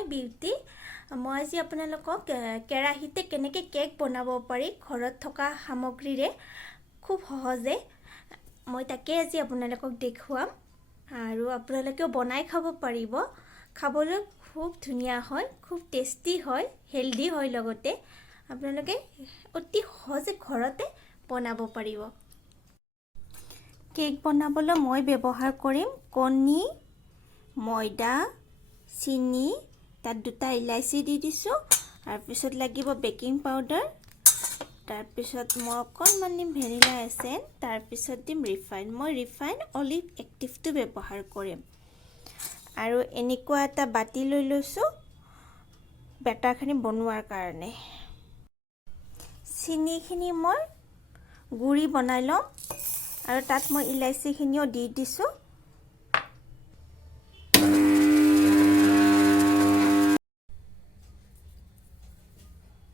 মই বিউটি মই আজি আপোনালোকক কেৰাহীতে কেনেকৈ কেক বনাব পাৰি ঘৰত থকা সামগ্ৰীৰে খুব সহজে মই তাকে আজি আপোনালোকক দেখুৱাম আৰু আপোনালোকেও বনাই খাব পাৰিব খাবলৈ খুব ধুনীয়া হয় খুব টেষ্টি হয় হেলদি হয় লগতে আপোনালোকে অতি সহজে ঘৰতে বনাব পাৰিব কেক বনাবলৈ মই ব্যৱহাৰ কৰিম কণী ময়দা চিনি তাত দুটা ইলাইচি দি দিছো তাৰ পিছত লাগিব বেকিং পাউডাৰ তাৰ পিছত মই অকণমান দিম ভেনিলা এসেন্স তাৰ পিছত দিম ৰিফাইন মই ৰিফাইন অলিভ এক্টিভটো ব্যৱহাৰ কৰিম আৰু এনেকুৱা এটা বাটি লৈ লৈছো বেটাৰখিনি বনোৱাৰ কাৰণে চিনিখিনি মই গুড়ি বনাই লম আৰু তাত মই ইলাইচিখিনিও দি দিছো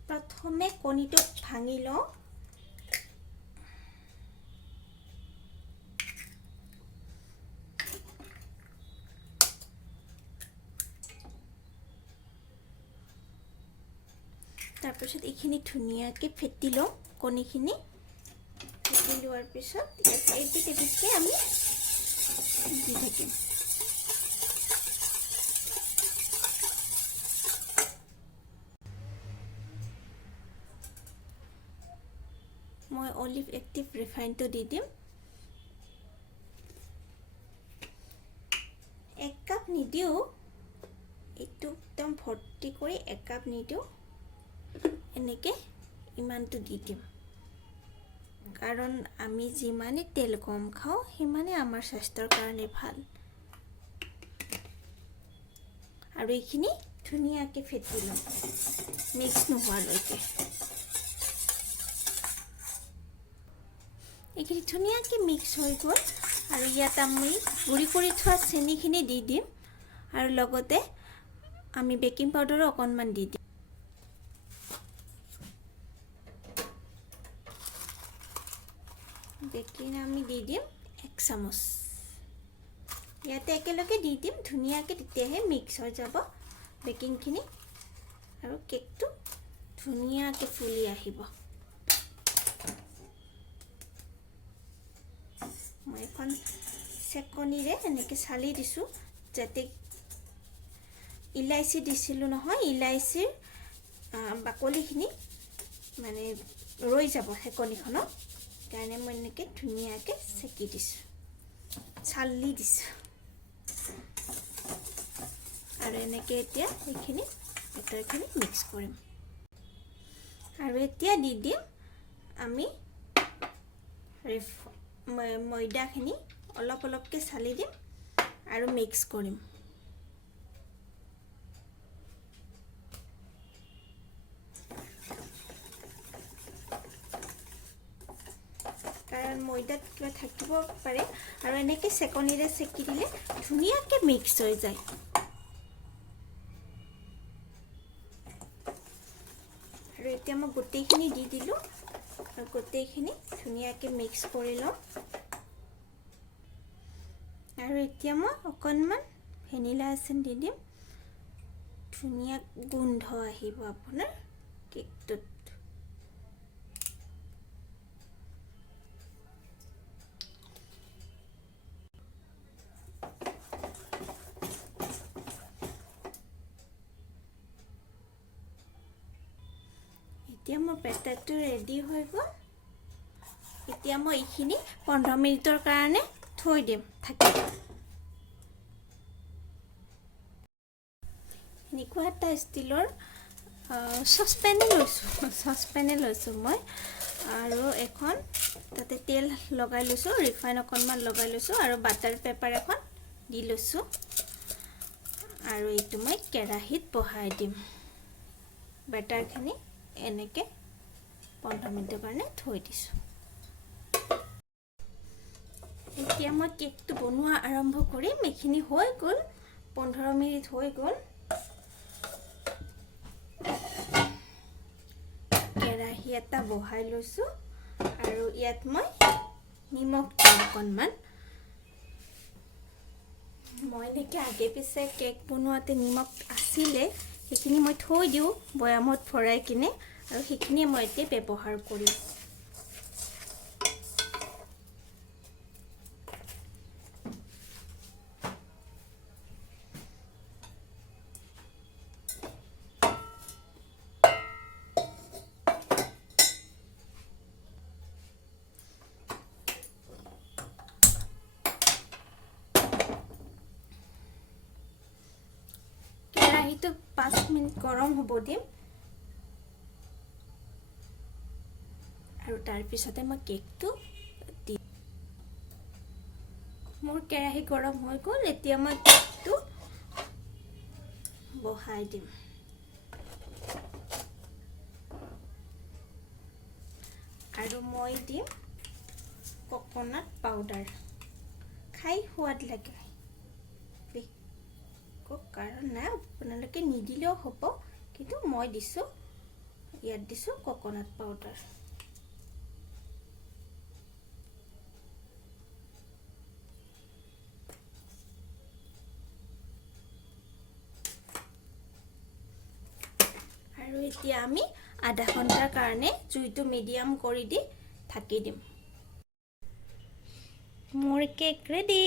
প্ৰথমে কণীটো ভাঙি লওঁ তাৰপিছত এইখিনি ধুনীয়াকৈ ফেটি লওঁ কণীখিনি ফেটি লোৱাৰ পিছত এবিধ এবিধকৈ আমি দি থাকিম মই অলিভ এক্টিভ ৰিফাইনটো দি দিম 1 কাপ নিদিও এইটো একদম ভৰ্তি কৰি 1 কাপ নিদিও এনেকৈ ইমানটো দি দিম কাৰণ আমি যিমানে তেল কম খাওঁ সিমানে আমাৰ স্বাস্থ্যৰ কাৰণে ভাল আৰু এইখিনি ধুনীয়াকৈ ফেটি লম মিক্স নোহোৱালৈকে এইখিনি ধুনীয়াকৈ মিক্স হৈ গ'ল আৰু ইয়াত আমি গুড়ি কৰি থোৱা চেনিখিনি দি দিম আৰু লগতে আমি বেকিং পাউডাৰো অকণমান দি দিম বেকিং আমি দি দিম 1 চামুচ ইয়াতে একেলগে দি দিম ধুনীয়াকৈ তেতিয়াহে মিক্স হৈ যাব বেকিংখিনি আৰু কেকটো ধুনীয়াকৈ ফুলি আহিব মই এখন চেকনিৰে এনেকৈ চালি দিছো যাতে ইলাইচি দিছিলোঁ নহয় ইলাইচিৰ বাকলিখিনি মানে ৰৈ যাব চেকনিখনত কাৰণে মই এনেকৈ ধুনীয়াকৈ চেকি দিছোঁ চালি দিছোঁ আৰু এনেকৈ এতিয়া এইখিনি বেটাৰখিনি মিক্স কৰিম আৰু এতিয়া দি দিম আমি ময়দাখিনি অলপ অলপকৈ চালি দিম আৰু মিক্স কৰিম কাৰণ ময়দাত কিবা থাকিব পাৰে আৰু এনেকৈ চেকনিৰে চেকি দিলে ধুনীয়াকৈ মিক্স হৈ যায় আৰু এতিয়া মই গোটেইখিনি দি দিলোঁ আৰু গোটেইখিনি ধুনীয়াকৈ মিক্স কৰি লওঁ আৰু এতিয়া মই অকণমান ভেনিলা এসেন্স দি দিম ধুনীয়া গোন্ধ আহিব আপোনাৰ কেকটোত এতিয়া মোৰ বেটাৰটো ৰেডি হৈ গ'ল এতিয়া মই এইখিনি 15 মিনিটৰ কাৰণে থৈ দিম থাকিব এনেকুৱা এটা ষ্টিলৰ চচপেনে লৈছোঁ মই আৰু এখন তাতে তেল লগাই লৈছোঁ ৰিফাইন অকণমান লগাই লৈছোঁ আৰু বাটাৰ পেপাৰ এখন দি লৈছোঁ আৰু এইটো মই কেৰাহীত বহাই দিম বেটাৰখিনি এনেকৈ 15 মিনিটৰ কাৰণে থৈ দিছোঁ এতিয়া মই কেকটো বনোৱা আৰম্ভ কৰিম এইখিনি হৈ গ'ল 15 মিনিট হৈ গ'ল কেৰাহী এটা বহাই লৈছোঁ আৰু ইয়াত মই নিমখ দিম অকণমান মই এনেকৈ আগে পিছে কেক বনোৱাতে নিমখ আছিলে সেইখিনি মই থৈ দিওঁ বয়ামত ভৰাই কিনে আৰু সেইখিনিয়ে মই এতিয়া ব্যৱহাৰ কৰিম। কেৰাহীটো 5 মিনিট গৰম হ'ব দিম আৰু তাৰ পিছতে মই কেকটো দিম। মোৰ কেৰাহী গৰম হৈ গ'ল, এতিয়া মই কেকটো বহাই দিম। আৰু মই দিম কোকোনাট পাউডাৰ, খাই সোৱাদ লাগে। কাৰণ নাই আপোনালোকে নিদিলেও হ'ব, কিন্তু মই দিছোঁ, ইয়াত দিছোঁ কোকোনাট পাউডাৰ। আৰু এতিয়া আমি আধা ঘণ্টাৰ কাৰণে জুইটো মিডিয়াম কৰি দি ঢাকি দিম। মোৰ কেক ৰেডি।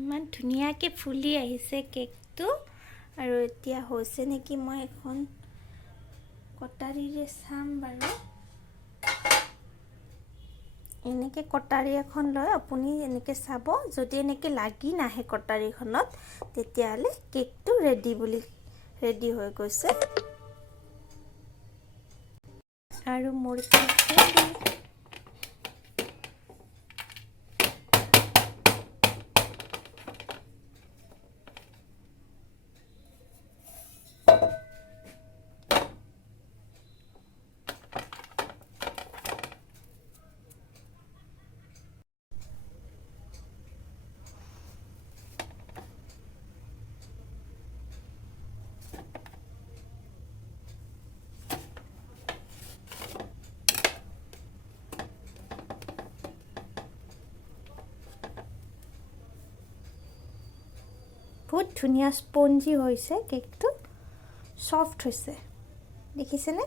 ইমান ধুনীয়াকৈ ফুলি আহিছে কেকটো। আৰু এতিয়া হৈছে নেকি, মই এখন কটাৰীৰে চাম বাৰু। এনেকৈ কটাৰী এখন লৈ আপুনি এনেকৈ চাব, যদি এনেকৈ লাগি নাহে কটাৰীখনত তেতিয়াহ'লে কেকটো ৰেডি হৈ গৈছে। আৰু মোৰ কেক ৰেডি। বহুত ধুনীয়া স্পঞ্জি হৈছে কেকটো, সফ্ট হৈছে, দেখিছেনে?